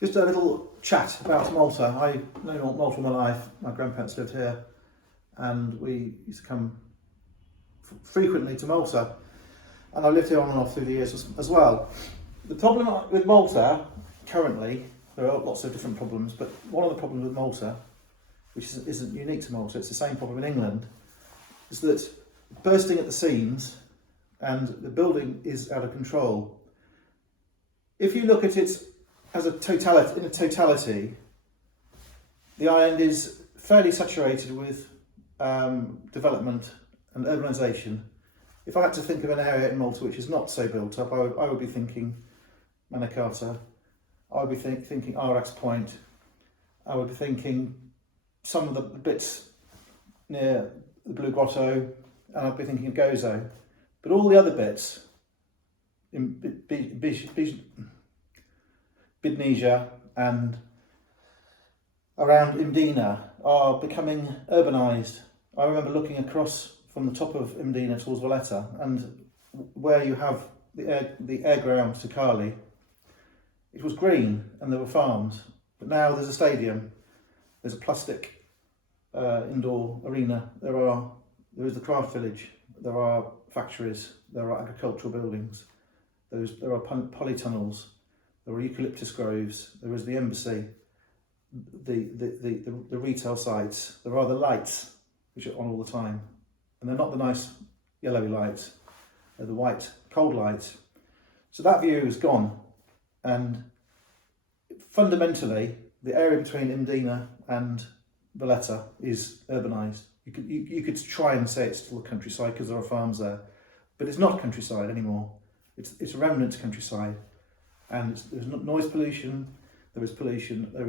Just a little chat about Malta. I know Malta all my life. My grandparents lived here, and we used to come frequently to Malta. And I've lived here on and off through the years as well. The problem with Malta currently, there are lots of different problems, but one of the problems with Malta, which isn't unique to Malta, it's the same problem in England, is that bursting at the seams and the building is out of control. If you look at it as a totality, the island is fairly saturated with development and urbanisation. If I had to think of an area in Malta which is not so built up, I would be thinking Manakata, I would be thinking Arax Point, I would be thinking some of the bits near the Blue Grotto, and I'd be thinking of Gozo. But all the other bits, in Bidnesia and around Imdina, are becoming urbanised. I remember looking across from the top of Imdina towards Valletta, and where you have the air ground to Cali, it was green and there were farms. But now there's a stadium, there's a plastic indoor arena, there is the craft village, there are factories, there are agricultural buildings, there are polytunnels, there are eucalyptus groves, there is the embassy, the retail sites, there are the lights which are on all the time, and they're not the nice yellowy lights, they're the white cold lights. So that view is gone, and fundamentally the area between Imdina and Valletta is urbanised. You could try and say it's still countryside because there are farms there, but it's not countryside anymore. It's a remnant countryside, and there's noise pollution, there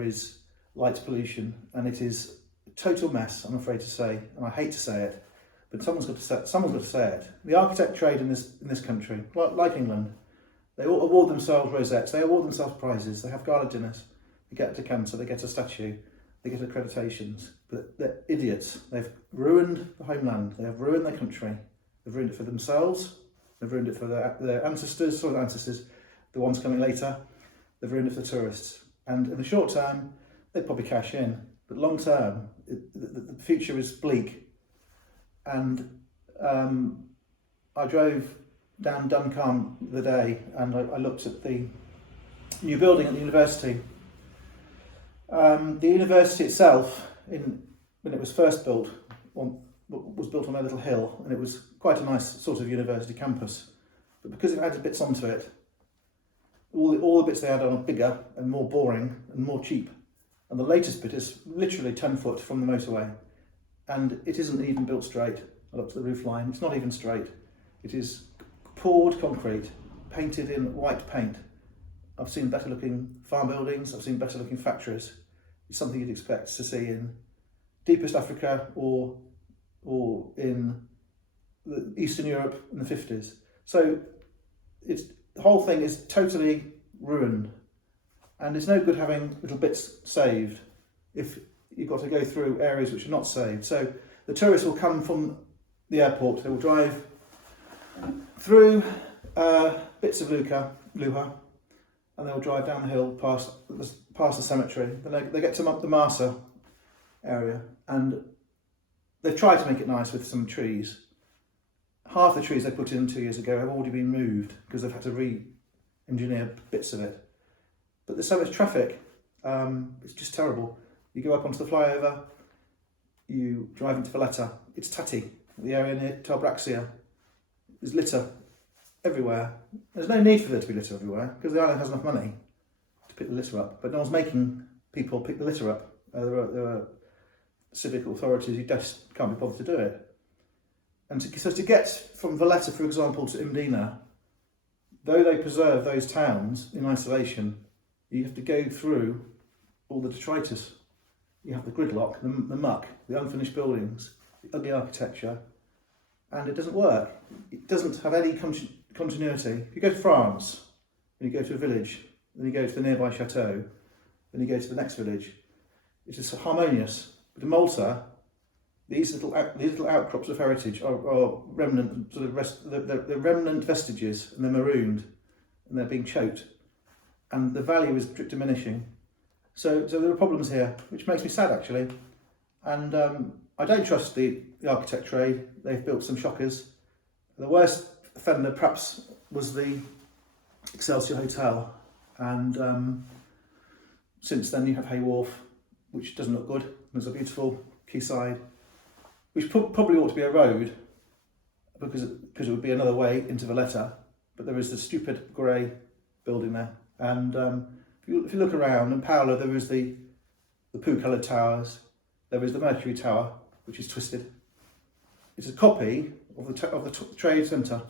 is light pollution, and it is a total mess, I'm afraid to say, and I hate to say it, but someone's got to say it. The architect trade in this country, like England, they all award themselves rosettes, they award themselves prizes, they have gala dinners, they get a decanter, they get a statue, they get accreditations, but they're idiots. They've ruined the homeland, they have ruined their country, they've ruined it for themselves, they've ruined it for their ancestors, the ones coming later, they've ruined it for tourists. And in the short term, they'd probably cash in, but long term, the future is bleak. And I drove down Duncombe the day, and I looked at the new building at the university. The university itself, when it was first built, was built on a little hill, and it was quite a nice sort of university campus. But because it added bits onto it, all the bits they added on are bigger and more boring and more cheap. And the latest bit is literally 10 foot from the motorway, and it isn't even built straight. I looked at the roof line, it's not even straight. It is poured concrete, painted in white paint. I've seen better looking farm buildings, I've seen better looking factories. It's something you'd expect to see in deepest Africa or in Eastern Europe in the 50s. So the whole thing is totally ruined, and it's no good having little bits saved if you've got to go through areas which are not saved. So the tourists will come from the airport, they will drive through bits of Luha, and they'll drive down the hill past the cemetery. Then they get to the Marsa area, and they've tried to make it nice with some trees. Half the trees they put in 2 years ago have already been moved because they've had to re-engineer bits of it. But there's so much traffic, it's just terrible. You go up onto the flyover, you drive into Valletta, it's tatty. The area near Talbraxia is litter everywhere. There's no need for there to be litter everywhere because the island has enough money to pick the litter up, but no one's making people pick the litter up. There are civic authorities who just can't be bothered to do it. And so to get from Valletta, for example, to Imdina, though they preserve those towns in isolation, you have to go through all the detritus. You have the gridlock, the muck, the unfinished buildings, the ugly architecture, and it doesn't work. It doesn't have any continuity. If you go to France, and you go to a village, then you go to the nearby chateau, then you go to the next village, it is harmonious. But in Malta, these little outcrops of heritage are remnant they're remnant vestiges, and they're marooned, and they're being choked, and the value is diminishing. So there are problems here, which makes me sad actually. And I don't trust the architect trade. They've built some shockers. The worst offender perhaps was the Excelsior Hotel, and since then you have Hay Wharf, which doesn't look good. There's a beautiful quayside, which probably ought to be a road, because it would be another way into Valletta, but there is the stupid grey building there. And if you look around, in Paolo there is the poo-coloured towers, there is the Mercury Tower, which is twisted. It's a copy of the trade centre.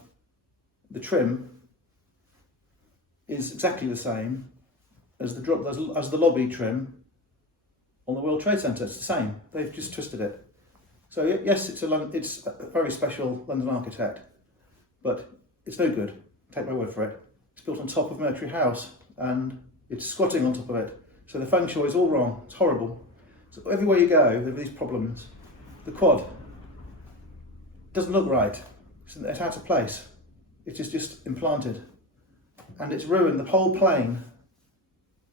The trim is exactly the same as the lobby trim on the World Trade Centre. It's the same. They've just twisted it. So yes, it's a very special London architect, but it's no good. Take my word for it. It's built on top of Mercury House and it's squatting on top of it. So the feng shui is all wrong. It's horrible. So everywhere you go, there are these problems. The quad doesn't look right. It's out of place. It is just implanted. And it's ruined the whole plain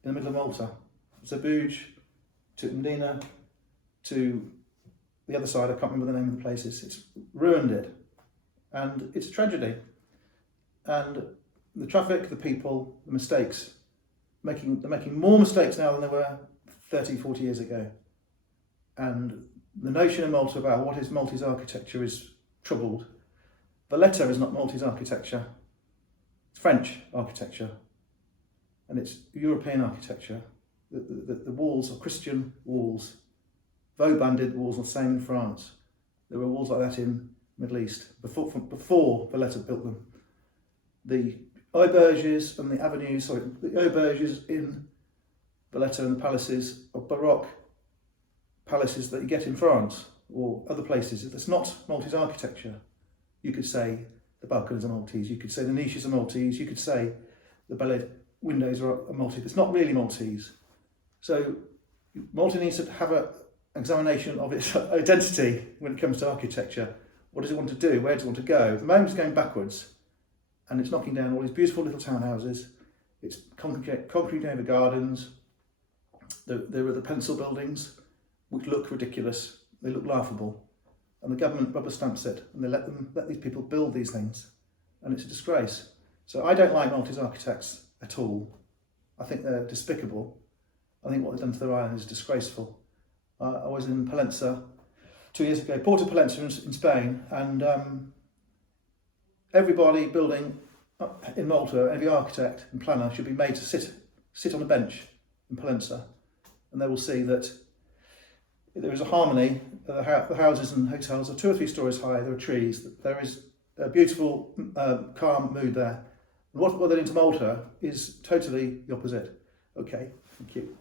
in the middle of Malta. Zebuj to Mdina to the other side, I can't remember the name of the places. It's ruined it. And it's a tragedy. And the traffic, the people, the mistakes, they're making more mistakes now than they were 30, 40 years ago. And the notion in Malta about what is Maltese architecture is troubled. Valletta is not Maltese architecture. It's French architecture. And it's European architecture. The walls are Christian walls. Vauban did walls the same in France. There were walls like that in the Middle East before Valletta built them. The auberges and the avenues, the auberges in Valletta and the palaces are Baroque palaces that you get in France or other places. It's not Maltese architecture. You could say the balconies are Maltese, you could say the niches are Maltese, you could say the bellied windows are Maltese. It's not really Maltese. So Malta needs to have an examination of its identity when it comes to architecture. What does it want to do? Where does it want to go? At the moment it's going backwards and it's knocking down all these beautiful little townhouses. It's concreting over gardens. There are the pencil buildings which look ridiculous. They look laughable. And the government rubber stamps it and they let these people build these things. And it's a disgrace. So I don't like Maltese architects at all. I think they're despicable. I think what they've done to their island is disgraceful. I was in Palencia 2 years ago, Porto Palencia in Spain, and everybody building in Malta, every architect and planner should be made to sit on a bench in Palencia, and they will see that there is a harmony. The houses and hotels are 2 or 3 stories high. There are trees. There is a beautiful, calm mood there. And what they're doing to Malta is totally the opposite. Okay, thank you.